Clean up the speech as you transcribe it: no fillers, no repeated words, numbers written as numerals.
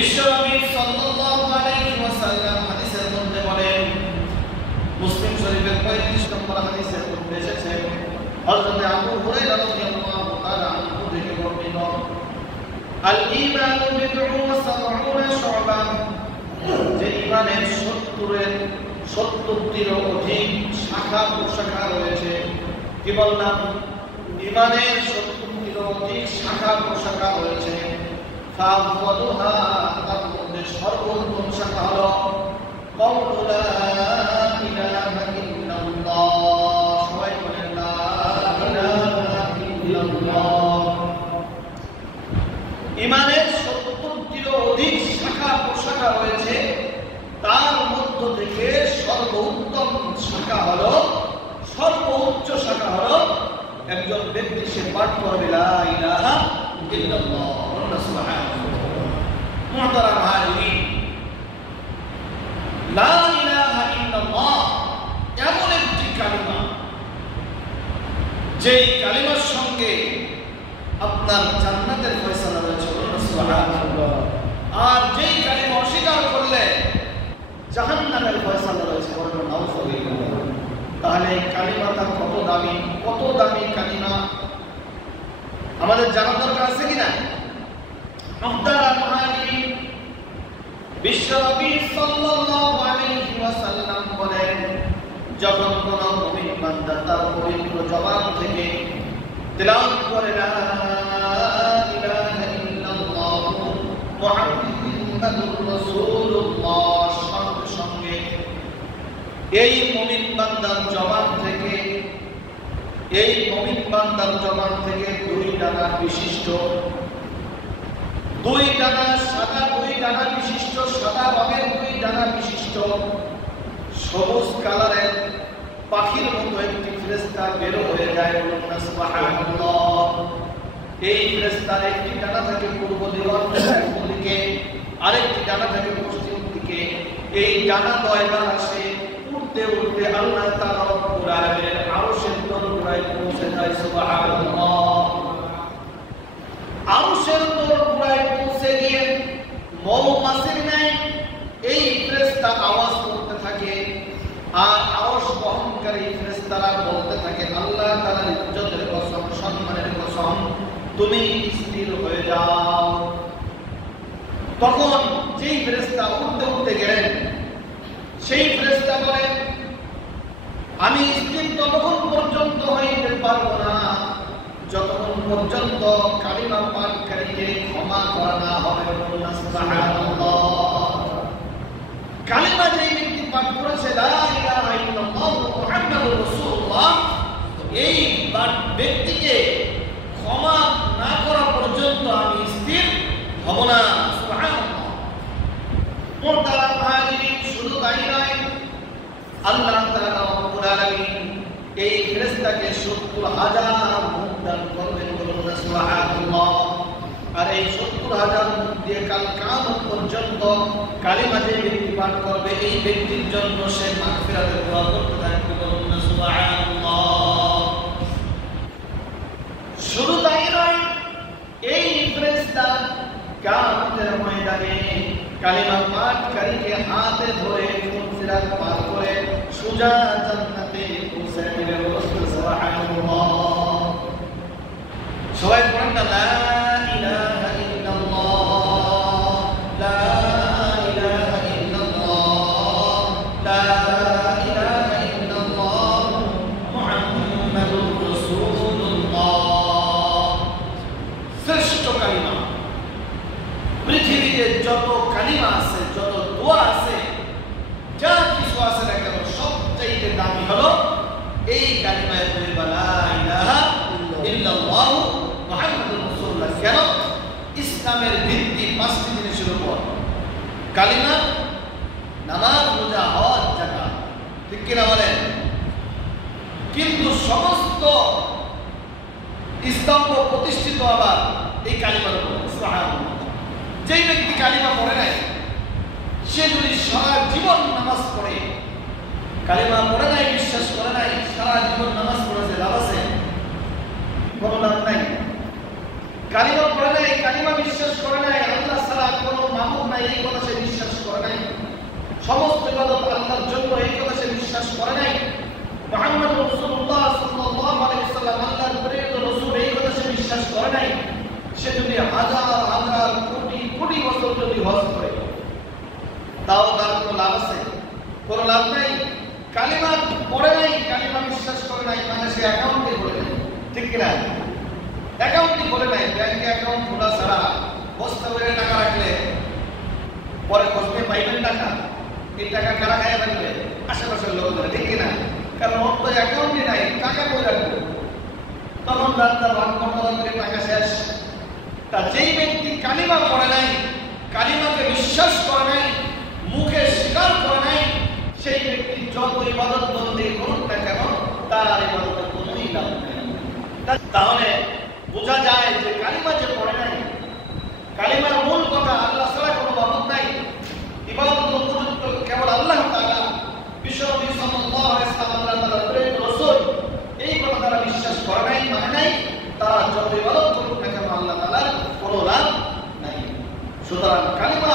বিশ্বনবী সাল্লাল্লাহু আলাইহি ওয়াসাল্লাম হাদিসের মধ্যে বলেন, মুসলিম শরীফের 35 নম্বর হাদিসের মধ্যে এসেছে, হযরত আবু হুরায়রা রাদিয়াল্লাহু তাআলা আনহু থেকে বর্ণিত, আল ঈমানু বিদ'উ ওয়া সাব'উনা শু'বা, যে ঈমানের 70টিরও অধিক শাখা প্রশাখা রয়েছে। কি বললাম? ঈমানের 70টিরও অধিক শাখা প্রশাখা রয়েছে। ফাদলুহা, তার মধ্যে সর্বোত্তম শাখা হলো কাউলু লা ইলাহা ইল্লাল্লাহ। সবাই বলেন লা ইলাহা ইল্লাল্লাহ। ঈমানের 70টিরও অধিক শাখা প্রশাখা রয়েছে, তার মধ্য থেকে সর্বোত্তম শাখা হলো, সর্বোচ্চ শাখা হলো, একজন ব্যক্তি সে পাঠ করবে লা ইলাহা ইল্লাল্লাহ। মুহতারাম হাজিরিন, লা ইলাহা ইল্লাল্লাহ এমন একটি কালিমা, যেই কালিমার সঙ্গে আপনার জান্নাতের ফয়সালা রয়েছে। সুবহানাল্লাহ। আর যেই কালিমা অস্বীকার করলে জাহান্নামের ফয়সালা রয়েছে। তাহলে এই কালিমাটা কত দামি, কত দামি কালিমা আমাদের জানা দরকার আছে কিনা? মুহতারাম হাজিরিন, বিশ্বনবী সাল্লাল্লাহু আলাইহি ওয়াসাল্লাম বলেন, যখন কোন মুমিন বান্দা তার পবিত্র জবান থেকে তিলাওয়াত করে লা ইলাহা ইল্লাল্লাহ মুহাম্মাদুর রাসূলুল্লাহ, সঙ্গে সঙ্গে এই মুমিন বান্দার জবান থেকে, এই মুমিন বান্দার জবান থেকে দুই ডানা বিশিষ্ট, দুই ডানা সাদা, দুই ডানা বিশিষ্ট, সাদা রঙের দুই ডানা বিশিষ্ট সবুজ কালারের পাখির মতো একটি ফেরেশতা বের হয়ে যায়। সুবহানাল্লাহ। এই ফেরেশতার একটি ডানা থাকে পূর্ব দিকে, আরেকটি ডানা থাকে পশ্চিম দিকে। এই ডানা দয়দার আসে, উঠতে উঠতে আল্লাহ তাআলা রব্বুল আলামিনের আরশের দরবারে পৌঁছে যায়। সুবহানাল্লাহ। আরশের দরবারে পৌঁছে গিয়ে মৌমাছির ন্যায় এই ফেরেশতা আওয়াজ করতে থাকে, আর আওয়াজ বহনকারী ফেরেশতারা বলতে থাকে, আল্লাহ তাআলার ইজ্জতের কসম, সম্মানের কসম, তুমি স্থির হয়ে যাও। তখন যেই ফেরেশতা উঠতে উঠতে গেলেন, সেই ফেরেশতা বলেন, আমি স্থির ততক্ষণ পর্যন্ত হইতে পারবো না যতক্ষণ পর্যন্ত কালিমা পাঠকারীকে ক্ষমা করা না হবে। সুবহানাল্লাহ। কালিমা যেই ব্যক্তি পাঠ করেছে লা ইলাহা ইল্লাল্লাহ মুহাম্মাদুর রাসূলুল্লাহ, এই ব্যক্তিকে ক্ষমা না করা পর্যন্ত আমি স্থির হব না। সুবহানাল্লাহ। মুহতারাম হাজিরিন, শুধু তাই নয়, আল্লাহ তাআলা রব্বুল আলামিন এই ফেরেশতাকে 70,000 মুখ দান করবেন। বলুন সুবহানাল্লাহ। আর এই 70,000 মুখ দিয়ে কাল কিয়ামত পর্যন্ত কালিমা যে ব্যক্তি পাঠ করবে, এই ব্যক্তির জন্য সে মাগফিরাতের দোয়া করতে থাকবে। বলুন সুবহানাল্লাহ। শুধু তাই নয়, এই ফেরেশতা কিয়ামতের ময়দানে কালিমা পাঠকারীকে হাতে ধরে সিরাত পার করে সোজা জান্নাতে পৌঁছে দিবে। সুবহানাল্লাহ। সবাই পড়েন না লা ইলাহা ইল্লাল্লাহ, লা ইলাহা ইল্লাল্লাহ, লা ইলাহা ইল্লাল্লাহ মুহাম্মাদুর রাসূলুল্লাহ। শ্রেষ্ঠ কালিমা। পৃথিবীতে যত কালিমা আছে, যত দোয়া আছে, যা কিছু আছে না কেন, সবচেয়ে দামি হলো এই কালিমা তৈবা লা ইলাহা ইল্লাল্লাহ মুহাম্মাদুর রাসূলুল্লাহ। কেন? ইসলামের ভিত্তি 5টি জিনিসের উপর: কালিমা, নামাজ, রোজা, হজ, যাকাত। ঠিক কিনা বলেন? কিন্তু সমস্ত স্তম্ভ প্রতিষ্ঠিত আবার এই কালিমার উপর। সুবহানাল্লাহ। যেই ব্যক্তি কালিমা পড়ে নাই, সে যদি সারা জীবন নামাজ পড়ে, কালিমা পড়ে নাই, বিশ্বাস করে নাই, সারা জীবন নামাজ পড়েছে, লাভ আছে? কোনো লাভ নাই। কালিমা পড়ে নাই, কালিমা বিশ্বাস করে নাই, আল্লাহ ছাড়া কোনো মাবুদ নাই এই কথা সে বিশ্বাস করে নাই, সমস্ত ইবাদত আল্লাহর জন্য এই কথা সে বিশ্বাস করে নাই, মুহাম্মদ রাসূলুল্লাহ সাল্লাল্লাহু আলাইহি ওয়াসাল্লাম আল্লাহর প্রেরিত রাসূল এই কথা সে বিশ্বাস করে নাই, সে যদি হাজার হাজার কোটি কোটি বছর যদি হজ করে তাও তার কোনো লাভ আছে? কোনো লাভ নাই। কালিমা পড়ে নাই, কালিমা বিশ্বাস করে নাই, মানে সে অ্যাকাউন্টে করে নাই, ঠিক কিনা? অ্যাকাউন্টই করে নাই। ব্যাংকে অ্যাকাউন্ট খোলা ছাড়া বস্তা করে টাকা রাখলে পরে কষ্টে পাইবেন টাকা, এই টাকা কারা খাইয়া থাকবে? আশেপাশের লোকরা, ঠিক কিনা? কারণ ওর তো অ্যাকাউন্টই নাই, টাকা করে রাখবে, তখন রাস্তার ভাগ করে টাকা শেষ। তা যেই ব্যক্তি কালিমা পড়ে নাই, কালিমাকে বিশ্বাস করে নাই, মুখে স্বীকার করে নাই, সেই ব্যক্তি যত ইবাদত বন্দী করুন না কেন তার ইবাদতের কোনোই লাভ নেই। তাহলে বোঝা যায় যে কালিমা যে পড়ে নাই, কালিমার মূল কথা আল্লাহ ছাড়া কোনো মাবুদ নাই, ইবাদত উপযুক্ত কেবল আল্লাহ তাআলা, বিশ্বনবী সাল্লাল্লাহু আলাইহি ওয়াসাল্লাম আল্লাহ তাআলার প্রেরিত রাসূল, এই কথা তারা বিশ্বাস করে নাই, মানে নাই, তারা যত ইবাদত করুক না কেন আল্লাহ তাআলার কোনো লাভ নাই। সুতরাং কালিমা